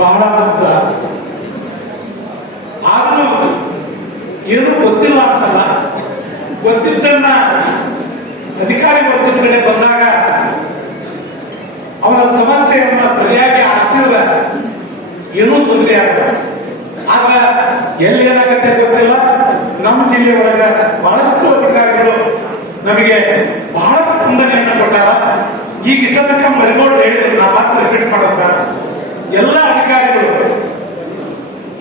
ಬಹಳ ಮುಗ್ಧ ಆದ್ರೂ ಏನು ಗೊತ್ತಿಲ್ಲ ಅಂತಲ್ಲ. ಗೊತ್ತಿದ್ದನ್ನ ಅಧಿಕಾರಿ ವರ್ಗದ ಕಡೆ ಬಂದಾಗ ಅವರ ಸಮಸ್ಯೆಯನ್ನ ಸರಿಯಾಗಿ ಆಲಿಸಿದ್ರೆ ಏನೂ ತೊಂದರೆ ಆಗಲ್ಲ. ಆಗ ಎಲ್ಲಿ ಏನಾಗತ್ತೆ ಗೊತ್ತಿಲ್ಲ. ನಮ್ಮ ಜಿಲ್ಲೆ ಒಳಗ ಬಹಳಷ್ಟು ಅಧಿಕಾರಿಗಳು ನಮಗೆ ಬಹಳ ಸ್ಪಂದನೆಯನ್ನು ಕೊಟ್ಟಾರ. ಈಗ ಇಷ್ಟ ತನಕ ಮರಿಗೋಡ್ ಹೇಳಿದ್ರು, ನಾ ಮಾತ್ರ ರಿಪೀಟ್ ಮಾಡೋದ ಎಲ್ಲ ಅಧಿಕಾರಿಗಳು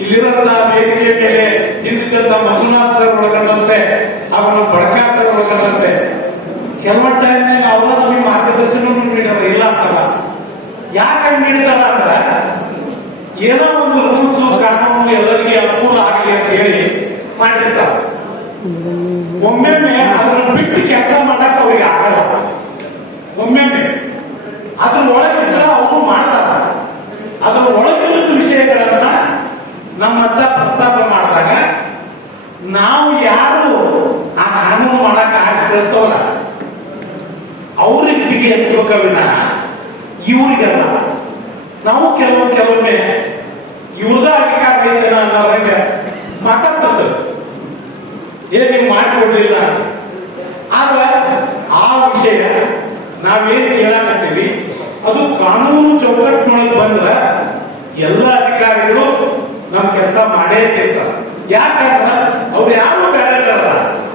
ಇಲ್ಲಿರೋದ ವೇದಿಕೆಯ ಮೇಲೆ ಹಿಂದಿದ್ದಂತ ಮಂಜುನಾಥ್ ಸರ್ ಒಳಗೊಂಡಂತೆ ಅವರ ಬಡಕಾ ಸರ್ ಒಳಗೊಂಡಂತೆ ಕೆಲವೊಂದು ಟೈಮ್ನಾಗ ಅವರ ನಮಗೆ ಮಾರ್ಗದರ್ಶನ ನೀಡೋರು ಇಲ್ಲ ಅಂತಲ್ಲ. ಯಾಕೆ ನೀಡಿದಾರ ಅಂದ್ರೆ ಏನೋ ಒಂದು ರೂಲ್ಸು, ಕಾನೂನು ಎಲ್ಲರಿಗೆ ಅನುಕೂಲ ಆಗಲಿ ಅಂತ ಹೇಳಿ ಮಾಡಿರ್ತಾರ. ಒಮ್ಮೆಮ್ಮೆ ಅದನ್ನು ಬಿಟ್ಟು ಕೆಲಸ ಮಾಡಕ್ ಅವ್ರಿಗೆ ಆಗಲ್ಲ. ಒಮ್ಮೆಮ್ಮೆ ಅದ್ರ ಒಳಗಿದ್ರ ಅವರು ಮಾಡ್ತಾರ ಅದ್ರ ಒಳಗಿಲ್ಲದ ವಿಷಯಗಳನ್ನ ನಮ್ಮ ಹತ್ರ ಪ್ರಸ್ತಾಪ ಮಾಡಿದಾಗ ನಾವು ಯಾರು ಆ ಕಾನೂನು ಮಾಡಕ್ ಆಸೆ ಕಳಿಸ್ತವಲ್ಲ ಅವ್ರಿಗೆ ಬಿಗಿ ಹಚ್ಚಬೇಕ ವಿನ ಇವ್ರಿಗೆಲ್ಲ ನಾವು ಕೆಲವು ಕೆಲವೊಮ್ಮೆ ಇವ್ರದ ಅಧಿಕಾರ ಐತೆ ಅನ್ನೋದ್ರಂಗೆ ಮಾತಾಡ್ತದೆ ಏನ್ ನೀವು ಮಾಡಿಕೊಡ್ಲಿಲ್ಲ. ಆಗ ಆ ವಿಷಯ ನಾವೇನು ಕೇಳಕತ್ತೀವಿ? ಅದು ಕಾನೂನು ಚೌಕಟ್ಟಿನೊಳಗೆ ಬಂದ್ರೆ ಎಲ್ಲ ಅಧಿಕಾರಿಗಳು ನಮ್ ಕೆಲಸ ಮಾಡೇ ಯಾಕಂದ್ರೆ ಅವ್ರು ಯಾರು ಬೇರೆ ಇರಲ್ಲ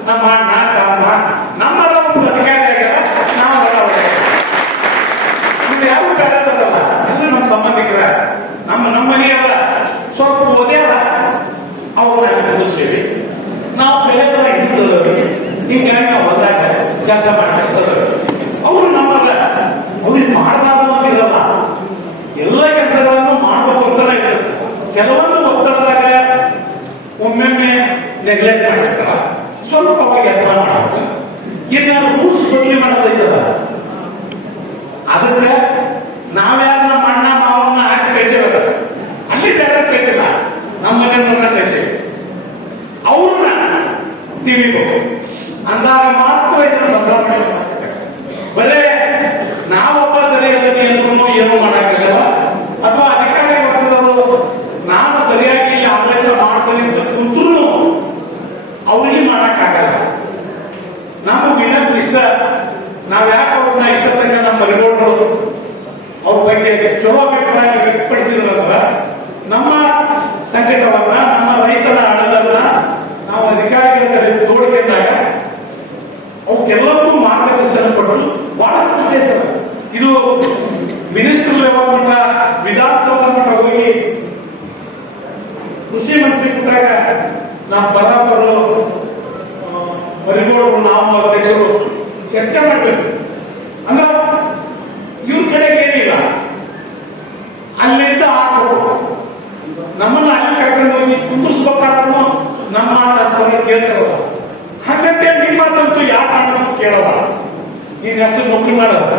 ನಮ್ಮ ಅಣ್ಣ ತಮ್ಮ ನಮ್ಮರ ಒಂದು ಅಧಿಕಾರಿ ಆಗ್ಯಾರ ನಾವು ಇವ್ರು ಯಾರು ಬೇರೆ ಇರಲ್ಲ ಎಲ್ಲ ನಮ್ಮ ಸಂಬಂಧಿಕರ ನಮ್ಮ ನಮ್ಮ ಮನೆಯವರ ಸ್ವಲ್ಪ ಓದ್ಯಾರ ಅವ್ರನ್ನ ಕುದಿಸ್ತೀವಿ ನಾವು ಬೆಳೆದ ಹಿಂದದವಿ ಹಿಂಗಾಗಿ ನಾವು ಹೋದಾಗ ಕೆಲಸ ಮಾಡ್ತಾರೆ ಅವರು ನಮ್ಮಲ್ಲ ಅವ್ರಿಗೆ ಮಾಡಬಾರ್ದು ಅಂತಿರಲ್ಲ ಎಲ್ಲ ಕೆಲಸಗಳನ್ನು ಮಾಡಬೇಕು ಅಂತಾನೆ ಇರ್ತದೆ ಕೆಲವೊಂದು ಒತ್ತಡದಾಗ ಒಮ್ಮೊಮ್ಮೆ ನೆಗ್ಲೆಕ್ಟ್ ಮಾಡಿರ್ತಾರ ಸ್ವಲ್ಪ ಅವಾಗ ಕೆಲಸ ಮಾಡಾಕ ಈಗ ನಾನು ರೂಲ್ಸ್ ಬದಲಿ ಮಾಡೋದೈತದ ಅದಕ್ಕೆ ನಾವ್ಯಾರ ನಮ್ಮ ಅಣ್ಣ ಮಾವನ್ನ ಆಚೆ ಕಳಿಸೇವಲ್ಲ ಅಲ್ಲಿ ಡೈರೆಕ್ಟ್ ಕಳಿಸಿಲ್ಲ ನಮ್ಮ ಮನೆಯವ್ರನ್ನ ಕಳಿಸಿವಿ ಅವ್ರನ್ನ ತಿಳಿಬೇಕು. ಅಂದಾಗ ಮಾತ್ರ ಇದನ್ನು ಬದಲಾವಣೆ. ಬರೇ, ನಾವೊಬ್ಬ ಸರಿ ಅದನ್ನು ಏನೂ ಮಾಡಕ್ಕಾಗಲ್ಲ ಅಥವಾ ಅಧಿಕಾರಿ ವರ್ಗದವರು ನಾನು ಸರಿಯಾಗಿ ಇಲ್ಲಿ ಆಡಳಿತ ಮಾಡ್ತೀನಿ ಅಂತ ಕುಂತ್ರು ಮಾಡಕ್ಕಾಗಲ್ಲ ನಮ್ಮ ವಿನಂತಿ ಇಷ್ಟ. ನಾವು ಯಾಕೆ ಅವ್ರನ್ನ ಇಷ್ಟ ನಮ್ಮ ಮರಿಗೋಡ್ರು ಅವ್ರ ಬಗ್ಗೆ ಚಲೋ ಅಭಿಪ್ರಾಯ ನಂತರ ನಮ್ಮ. ಸಂಕಟವನ್ನ ನಮ್ಮ ರೈತರ ಹಣದನ್ನ ನಾವು ಅಧಿಕಾರಿಗಳ ಕಡೆ ತೋಡಿಕೊಂಡಾಗ ಅವಕ್ಕೆಲ್ಲಕ್ಕೂ ಮಾರ್ಗದರ್ಶನ ಕೊಟ್ಟು ಬಹಳಷ್ಟು ವಿಶೇಷ. ಇದು ಮಿನಿಸ್ಟರ್ ಲೆವೆಲ್ ಮಟ್ಟ, ವಿಧಾನಸೌಧ ಮಟ್ಟ ಹೋಗಿ ಕೃಷಿ ಮಂತ್ರಿ ಕೊಟ್ಟಾಗ ನಾವು ಬರಾಬರು ಅಧ್ಯಕ್ಷರು ಚರ್ಚೆ ಮಾಡಬೇಕು. ಅಂದ್ರ ಇವ್ರ ಕಡೆಗೆ ಏನಿಲ್ಲ. ಅಲ್ಲಿಂದ ಹಾಕ್ಬೇಕು ನಮ್ಮನ್ನ ಅಲ್ಲಿ ಕರ್ಕೊಂಡು ಹೋಗಿ ಕುಂದಿರ್ಸ್ಬೇಕಾದ್ರೂ ನಮ್ಮ ಸಭೆ ಕೇಳ್ತಾರ ಹಾಗಂತೆ ನಿಮ್ಮ ಮಾತಂತೂ ಯಾವ ಮಾಡಬೇಕು ಕೇಳಲ್ಲ. ನೀನ್ ಅಷ್ಟು ನೌಕರಿ ಮಾಡೋದ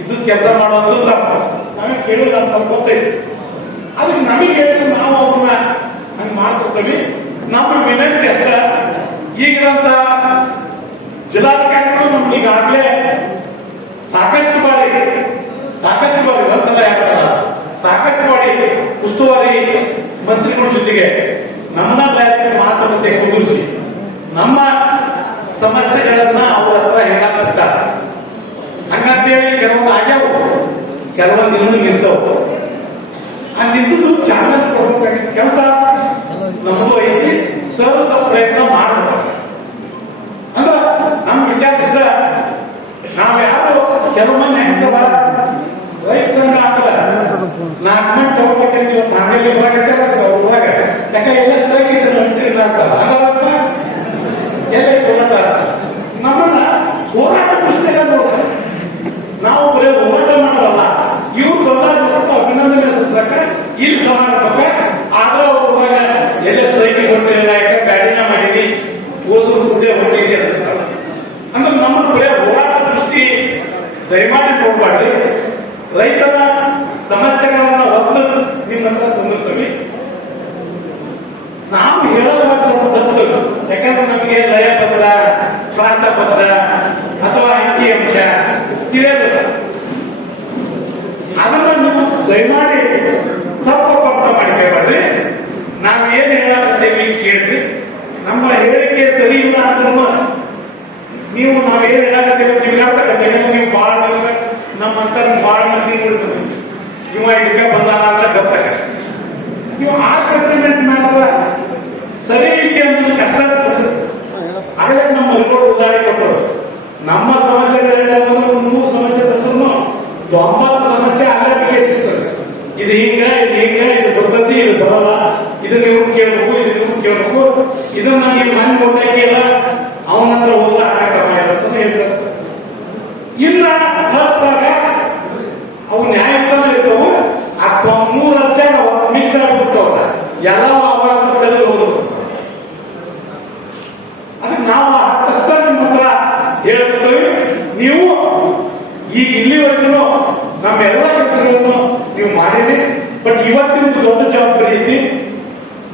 ಇದು ಕೆಲಸ ಮಾಡೋದು ತಪ್ಪ ನಾವೇ ಕೇಳೋದು ಅಂತ ಗೊತ್ತೈತಿ. ಅದಕ್ಕೆ ನಮಗೆ ನಾವು ಅವ್ರನ್ನ ಹಂಗೆ ಮಾಡ್ಕೊತೀವಿ. ನಮ್ಮ ವಿನಂತಿ ಅಷ್ಟ ಜಿಲ್ಲಾಧಿಕಾರಿಗಳು ನಮ್ಗೆ ಈಗಾಗಲೇ ಸಾಕಷ್ಟು ಬಾರಿ ಸಾಕಷ್ಟು ಬಾರಿ ಒಂದ್ಸಲ ಯಾಕಲ್ಲ ಸಾಕಷ್ಟು ಬಾರಿ ಉಸ್ತುವಾರಿ ಮಂತ್ರಿಗಳ ಜೊತೆಗೆ ನಮ್ಮ ಮಾತುಕತೆ ಕುದುರಿಸಿ, ನಮ್ಮ ಸಮಸ್ಯೆಗಳನ್ನ ಅವ್ರ ಹತ್ರ ಹೇಳಕ್ಕಿರ್ತಾರೆ ಹಂಗಂತೇಳಿ ಕೆಲವೊಂದು ಆಗ್ಯಾವು. ಕೆಲವೊಂದು ಇನ್ನೂ ನಿಂತವು. ಆ ನಿಂತು ಚಾನಲ್ ಕೊಡಬೇಕಾಗಿದ್ದ ಕೆಲಸ ನಮಗೂ ಐತಿ. ಸರ್ವಸ ಪ್ರಯತ್ನ ಮಾಡಬೇಕು ಅಂದ್ರ ನಮ್ಮ ವಿಚಾರ ಇಷ್ಟ ನಾವ್ ಕೆಲವೊಮ್ಮೆ ಹೆಸರ ರೈತರನ್ನ ಹಾಕಲ್ಲ ನಾಲ್ಕು ಮಂದಿ ತಗೋಬೇಕಂತ ಇವತ್ತು ಹಾಂಗಲ್ಲಿ ಬರಾಕತ್ತೆ ಊರಾಗ ಯಾಕ ಎಲ್ಲ ಸ್ಟ್ರೈಕ್ ಇದ್ರೆ ಹೊಂಟ್ರಿ ಇಲ್ಲ ಅಂತ ಹಂಗಲ್ಲಪ್ಪ ಎಲ್ಲ ಹೋರಾಟ ನಮ್ಮನ್ನ ಹೋರಾಟ ಪುಸ್ತಕ ನೋಡ್ತಾರೆ ನಾವು ಬರೀ ಹೋರಾಟ ಮಾಡಲ್ಲ ಇವ್ರು ಬಂದಾಗ ಅಭಿನಂದನೆ ಸಲ್ಲಿಸಕ್ಕ ಇಲ್ಲಿ ಸಮಾನ ಬಗ್ಗೆ ಆದ್ರೆ ಅವ್ರು ಊರಾಗ ಎಲ್ಲ ಸ್ಟ್ರೈಕ್ ಹೊಂಟಿಲ್ಲ ಯಾಕೆ ಬ್ಯಾಟಿನ ಮಾಡಿರಿ ಓಸು ಕುಡಿಯ ಹೊಂಟಿರಿ ಅಂತ ಅಂದ್ರೆ ನಮ್ಮ ಬರೀ ಹೋರಾಟ ದೃಷ್ಟಿ ದಯಮಾಡಿ ಕೊಡ್ಬಾರ್ದು ರೈತರ ಸಮಸ್ಯೆಗಳನ್ನ ಹೊತ್ತು ನಿಮ್ಮ ಹತ್ರ ತಂದಿರ್ತೀವಿ ನಾವು ಹೇಳೋದು ಸ್ವಲ್ಪ ತಪ್ಪು ಯಾಕಂದ್ರೆ ನಮಗೆ ಲಯಪತ್ರ ಶ್ವಾಸಪತ್ರ ಅಥವಾ ಅಂಕಿ ಅಂಶ ತಿಳಿಯೋದಿಲ್ಲ. ಅದನ್ನ ನೀವು ದಯಮಾಡಿ ತಪ್ಪು ಅಂತಂದ್ರು ನೀವು ನಾವೇನ್ ಹೇಳಕತ್ತೀವಿ ನಿಮ್ಗೆ ಅರ್ಥಕತ್ತೀವಿ ನೀವು ಭಾಳ ನಮ್ಮ ಅಂತ ಭಾಳ ಮಂದಿ ಇರ್ತಾರೆ. ಇವ ಇದಕ್ಕೆ ಬಂದಾನ ಅಂತ ಗೊತ್ತಾಗ ನೀವು ಆ ಕಟ್ಟಮೆಂಟ್ ಮಾಡಿದ್ರ ಸರಿ ಐತಿ ಅಂತ ಕಷ್ಟ. ಆಗಲೇ ನಮ್ಮ ಮಲ್ಕೋಡು ಉದಾಹರಣೆ ಕೊಟ್ಟರು. ನಮ್ಮ ಸಮಸ್ಯೆಗಳಿಂದ ಮೂರು ಸಮಸ್ಯೆ ತಂದ್ರು ಒಂಬತ್ತು ಸಮಸ್ಯೆ ಅಲ್ಲೇ ಇದು ಹಿಂಗ ಇದು ಹಿಂಗ, ಇದು ಬರ್ತೈತಿ ಇದು ಬರಲ್ಲ. ಇದು ನೀವು ಕೇಳ್ಬೇಕು, ಇದು ನೀವು ಕೇಳ್ಬೇಕು. ಇದನ್ನ ನೀವು ಮನೆ ಗೊತ್ತಾಗಿಲ್ಲ ಅವನ ಹತ್ರ ಹೋದ ಇರುತ್ತೆ ಹೇಳ್ತಾರೆ. ಇಲ್ಲ ಹತ್ತಾಗ ಅವು ನ್ಯಾಯಯುತನ ಇರ್ತವು ಆ ಮೂರು ಹಚ್ಚ ಮಿಕ್ಸ್ ಆಗ್ಬಿಡ್ತಾವ ಎಲ್ಲ ಅವರ ಹತ್ರ ತೆಗೆದು ಅದಕ್ಕೆ ನಾವು ಹತ್ತಷ್ಟ ನಿಮ್ಮ ಹತ್ರ ಹೇಳ್ತಿದ್ದೇವೆ ನೀವು ಈಗ ಇಲ್ಲಿವರೆಗೂ ನಮ್ಮ ಎಲ್ಲ ಕೆಲಸಗಳನ್ನು ನೀವು ಮಾಡಿರಿ ಬಟ್ ಇವತ್ತಿನ ದೊಡ್ಡ ಜವಾಬ್ದಾರಿ ಐತಿ.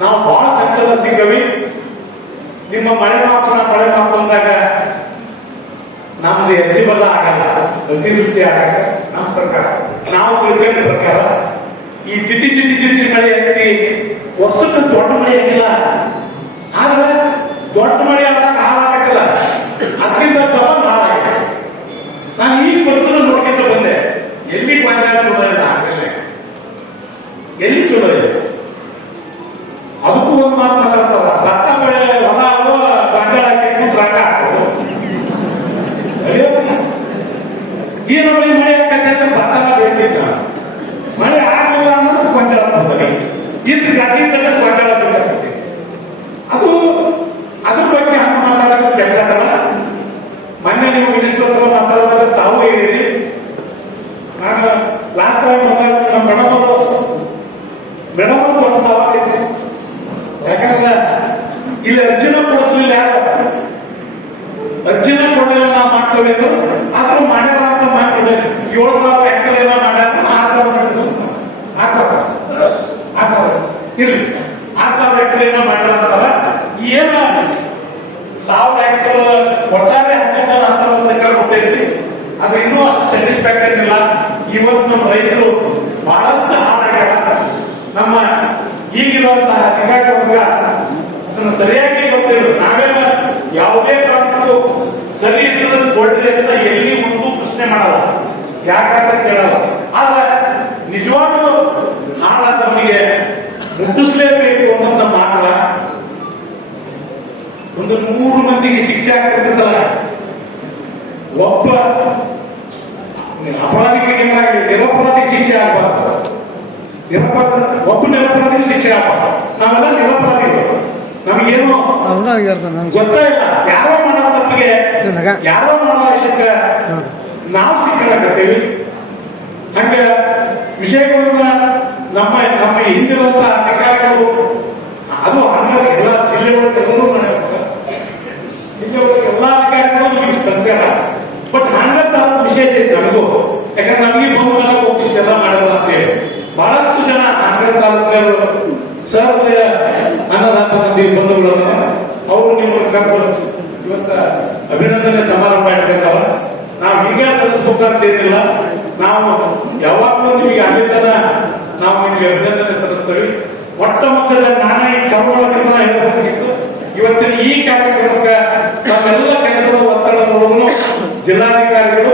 ನಾವು ಬಹಳ ಸಂಕಟ ಸಿಗವಿ ನಿಮ್ಮ ಮಳೆ ಮಾಪನ ಮಳೆ ಮಾಪನದಾಗ ನಮ್ದು ಎಲಿಜಿಬಲ್ ಆಗಲ್ಲ, ಅತಿವೃಷ್ಟಿ ಆಗಲ್ಲ. ನಮ್ಮ ಪ್ರಕಾರ, ನಾವು ತಿಳ್ಕೊಂಡ ಪ್ರಕಾರ, ಈ ಚಿಟಿ ಚಿಟಿ ವರ್ಷಕ್ಕೆ ದೊಡ್ಡ ಮಳೆ ಆಗಿಲ್ಲ. ಆದ್ರೆ ದೊಡ್ಡ ಮಳೆ ಆದಾಗ ಹಾಳಾಗಲ್ಲ ಅದರಿಂದ ಡಬಲ್ ಹಾಳಾಗಿದೆ. ನಾನು ಈಗ ಬರ್ತದ ನೋಡ್ಕೊಂತ ಬಂದೆ. ಎಲ್ಲಿ ಪಂಚಾಯತ್ ಚಲೋ ಇಲ್ಲ ಆಗಲೇ ಎಲ್ಲಿ ಚಲೋ ಇದೆ? ಅದಕ್ಕೂ ಒಂದು ಮಾತು ಮಾತಾಡ್ತಾರ ಭತ್ತ ಬೆಳೆ ಹೊಲ ಅವು ಬಂಡಾಳ ಹಾಕಿ ಈ ಮಳೆ ಆಗತ್ತೆ ಭತ್ತ ಬೇಕಿದ್ದ ಮಳೆ ಆಗಲಿಲ್ಲ ಅನ್ನೋದು ಪಂಚಾಯತ್ ಬಂದಲ್ಲಿ ಇದ್ರ ಗದ್ದಿದ್ದಾಗ ಗೊಂಜಾಳ ಬೇಕಾಗ್ತದೆ ಅದು ಅದ್ರ ಬಗ್ಗೆ ಹಂಗೆ ಮಾತಾಡೋದು ಕೆಲಸ ಅಲ್ಲ ಮೊನ್ನೆ ನೀವು ಮಿನಿಸ್ಟರ್ ಹತ್ರ ಮಾತಾಡೋದಾಗ ತಾವು ಹೇಳಿರಿ ನಾನು ಲಾಸ್ಟ್ ಟೈಮ್ ನಮ್ಮ ಮೇಡಮ್ ಅವರು ಮೇಡಮ್ ಅವರು ಒಂದು ಸವಾಲ್ ಇದೆ ಯಾಕಂದ್ರೆ ಇಲ್ಲಿ ಅರ್ಜಿನ ಕೊಡಿಸ್ಲಿಲ್ಲ ಯಾರು ಅರ್ಜಿನ ಕೊಡಲಿಲ್ಲ ನಾವು ಮಾಡ್ತೇವೆ ಅಂತ ಆದ್ರೂ ಮಾಡ್ಯಾರ ಅಂತ ಮಾಡ್ಕೊಡೇವೆ ಏಳು ಸಾವಿರ ಹೆಕ್ಟರ್ ಏನೋ ಮಾಡ್ಯಾರ ಆರು ಸಾವಿರ ಮಾಡಿದ್ರು ಆರು ಸಾವಿರ ಆರು ಸಾವಿರ ಇರ್ಲಿ ಆರು ಸಾವಿರ ಹೆಕ್ಟರ್ ಏನೋ ಮಾಡ್ಯಾರ ಅಂತಾರ ಏನ ಸಾವಿರ ಹೆಕ್ಟರ್ ಒಟ್ಟಾರೆ ಹನ್ನೆರಡು ಅಂತ ಒಂದು ಎಕರೆ ಕೊಟ್ಟಿರ್ತಿ ಅದು ಇನ್ನೂ ಅಷ್ಟು ಸ್ಯಾಟಿಸ್ಫ್ಯಾಕ್ಷನ್ ಇಲ್ಲ ಈ ವರ್ಷ ನಮ್ಮ ರೈತರು ಬಹಳಷ್ಟು ಹಾಳಾಗ್ಯಾರ ನಮ್ಮ ಅದನ್ನ ಸರಿಯಾಗಿ ಗೊತ್ತಿಲ್ಲ. ನಾವೆಲ್ಲ ಯಾವುದೇ ಕಾರಣಕ್ಕೂ ಸರಿ ಇರ್ತದನ್ನು ಕೊಡ್ರಿ ಅಂತ ಎಲ್ಲಿ ಒಂದು ಪ್ರಶ್ನೆ ಮಾಡಲ್ಲ. ಯಾಕಂತ ಕೇಳಲ್ಲ. ಆದ್ರೆ ನಿಜವಾಗ್ಲೂ ಹಾಳಾದವನಿಗೆ ಮುಟ್ಟಿಸ್ಲೇಬೇಕು ಅನ್ನೋಂತ ಮಾಡಲ್ಲ ಒಂದು ನೂರು ಮಂದಿಗೆ ಶಿಕ್ಷೆ ಆಗ್ತಿರ್ತಲ್ಲ ಒಬ್ಬ ಅಪರಾಧಿಗಳಿಗೆ ಏನಾಗಲಿ ನಿರಪರಾಧಿಗೆ ಶಿಕ್ಷೆ ಆಗಬಾರ್ದು. ನಿರಪರಾಧ ಒಬ್ಬ ನಿರಪರಾಧಿ ಶಿಕ್ಷೆ ಆಗಬಾರ್ದು ನಾವೆಲ್ಲ ನಿರಪರಾಧಿಗಳು ನಮಗೇನು ಗೊತ್ತೇ ಇಲ್ಲ. ಯಾರೋ ಮಾಡೋ ತಪ್ಪಿಗೆ ಯಾರೋ ಮಾಡೋ ನಾವು ಸಿಕ್ಕಲಾಗತ್ತೀವಿ ಹಂಗೆ ವಿಷಯಗಳನ್ನ ನಮ್ಮ ನಮ್ಮ ಹಿಂದಿರುವಂತ ಅಧಿಕಾರಿಗಳು. ಅದು ಹಂಗಾಗಿ ಎಲ್ಲ ಜಿಲ್ಲೆ ಒಳಗೆ ಎಲ್ಲರೂ ನಡೆಯುತ್ತೆ ಜಿಲ್ಲೆ ಒಳಗೆ ಎಲ್ಲ ಅಧಿಕಾರಿಗಳು ನಮಗೆ ಬಟ್ ಹಂಗಂತ ವಿಶೇಷ ಐತೆ ನಮಗೂ. ಯಾಕಂದ್ರೆ ನಮಗೆ ಬಂದು ಮನೆಗೆ ಹೋಗಿ ಇಷ್ಟೆಲ್ಲ ಮಾಡಲ್ಲ ಅಂತೇಳಿ ಬಹಳಷ್ಟು ಜನ ಹಂಗರ ತಾಲೂಕರು ಸಹೃದಯ ಅನ್ನದಾತ ಮಂದಿ ಬಂಧುಗಳು ಅದಾರ. ಅವರು ನಿಮ್ಮ ಕರ್ಕೊಂಡು ಇವತ್ತ ಅಭಿನಂದನೆ ಸಮಾರಂಭ ಇಟ್ಕೊಂಡವ ನಾವು ಹೀಗೆ ಸಲ್ಲಿಸ್ಬೇಕಂತ ಏನಿಲ್ಲ. ನಾವು ಯಾವಾಗಲೂ ನಿಮಗೆ ಅಲ್ಲಿಂದನ ನಾವು ನಿಮಗೆ ಅಭಿನಂದನೆ ಸಲ್ಲಿಸ್ತೇವೆ. ಮೊಟ್ಟ ಮೊದಲ ನಾನೇ ಈ ಚರ್ಮವನ್ನು ಹೇಳಬೇಕಾಗಿತ್ತು ಇವತ್ತಿನ ಈ ಕಾರ್ಯಕ್ರಮಕ್ಕೆ ನಮ್ಮೆಲ್ಲ ಕೆಲಸದ ಒತ್ತಡದೊಳಗೂ ಜಿಲ್ಲಾಧಿಕಾರಿಗಳು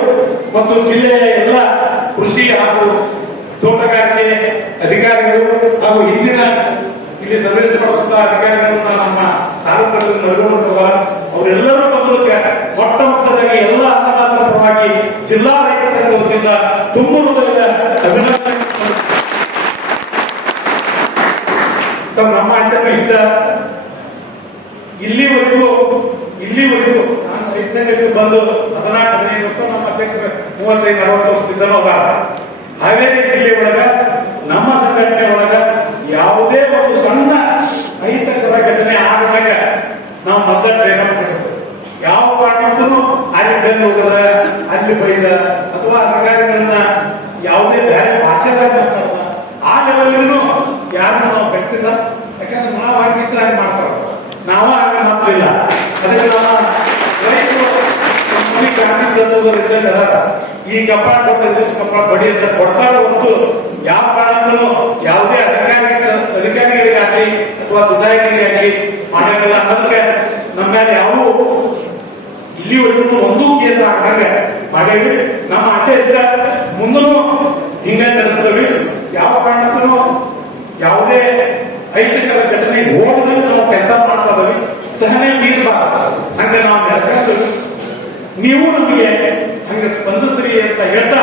ಮತ್ತು ಜಿಲ್ಲೆಯ ಎಲ್ಲ ಕೃಷಿ ಹಾಗೂ ತೋಟಗಾರಿಕೆ ಅಧಿಕಾರಿಗಳು ಹಾಗೂ ಹಿಂದಿನ ಇಲ್ಲಿ ಮಾಡುವಂತ ಅಧಿಕಾರಿಗಳನ್ನ ನಮ್ಮ ತಾಲೂಕಲ್ಲಿ ನಡೆದುಕೊಂಡಿರುವ ಅವರೆಲ್ಲರೂ ಬಂದು ಮೊಟ್ಟ ಮೊದಲಾಗಿ ಎಲ್ಲ ಅನ್ನದಾತರ ಪರವಾಗಿ ಜಿಲ್ಲಾ ರೈತ ಸಂಘದಿಂದ ತುಂಬ ಹೃದಯದ ಅಭಿನಂದನೆ. ನಮ್ಮ ಆಚರಣೆ ಇಷ್ಟ. ಇಲ್ಲಿವರೆಗೂ ಇಲ್ಲಿವರೆಗೂ ನಾನು ರೈತ ಸಂಘಕ್ಕೆ ಬಂದು ಹದಿನಾಲ್ಕು, ಹದಿನೈದು ವರ್ಷ ನಮ್ಮ ಅಧ್ಯಕ್ಷರ ಮೂವತ್ತೈದು, ಅರವತ್ತು ವರ್ಷದಿಂದಲೂ ಹಾವೇರಿ ಜಿಲ್ಲೆ ಒಳಗ ನಮ್ಮ ಸಂಘಟನೆ ಒಳಗ ಯಾವುದೇ ಒಂದು ಸಣ್ಣ ಅಹಿತಕರ ಘಟನೆ ಆದಾಗ ನಾವು ಮೊದಲ ಟ್ರೈನ್ ಯಾವ ಕಾರಣಕ್ಕೂ ಅಲ್ಲಿ ಬಂದು ಹೋಗದ ಅಲ್ಲಿ ಬೈದ ಅಥವಾ ಅಧಿಕಾರಿಗಳನ್ನ ಯಾವುದೇ ಬೇರೆ ಭಾಷೆ ಮಾತಾಡಲ್ಲ ಆ ಲೆವೆಲ್ಗೂ ಯಾರನ್ನ ನಾವು ಬೆಳೆಸಿಲ್ಲ ಯಾಕಂದ್ರೆ ನಾವು ಹಾಗಿದ್ರೆ ಹಾಗೆ ಮಾಡ್ತಾರ ನಾವ ಹಾಗೆ ಮಾತ್ರ ಅದಕ್ಕೆ ರೈತರು ನಮ್ಮ ಮನೆ ಅದಾರ. ಈ ಕಪಾಳ ಕೊಡ್ತಾ ಕಪಾಳ ಬಡಿ ಅಂತ ಕೊಡ್ತಾರ ಹೊರತು ಯಾವ ಕಾರಣಕ್ಕೂ ಯಾವುದೇ ಅಧಿಕಾರಿ ಅಧಿಕಾರಿಗಳಿಗಾಗಲಿ ಅಥವಾ ವಿಧಾಯಕರಿಗಾಗಲಿ ಮಾಡಂಗಿಲ್ಲ. ಅದಕ್ಕೆ ನಮ್ಮ ಮೇಲೆ ಯಾವ ಇಲ್ಲಿವರೆಗೂ ಒಂದೂ ಕೇಸ್ ಹಾಕಂಗ ಮಾಡೇವಿ ನಮ್ಮ ಆಸೆ ಇಷ್ಟ. ಮುಂದೂ ಹಿಂಗೆ ನಡೆಸ್ತೇವೆ ಯಾವ ಕಾರಣಕ್ಕೂ ಯಾವುದೇ ಐತಿಕರ ಘಟನೆ ಹೋಗದಂಗೆ ನಾವು ಕೆಲಸ ಮಾಡ್ತಾ ಇದ್ದೀವಿ ಸಹನೆ ಮೀರಬಾರ್ದು ಹಂಗೆ ನಾವು ನಡ್ಕೊಂಡು ನೀವು ನಮಗೆ ಹಂಗೆ ಸ್ಪಂದಿಸ್ರಿ ಅಂತ ಹೇಳ್ತಾ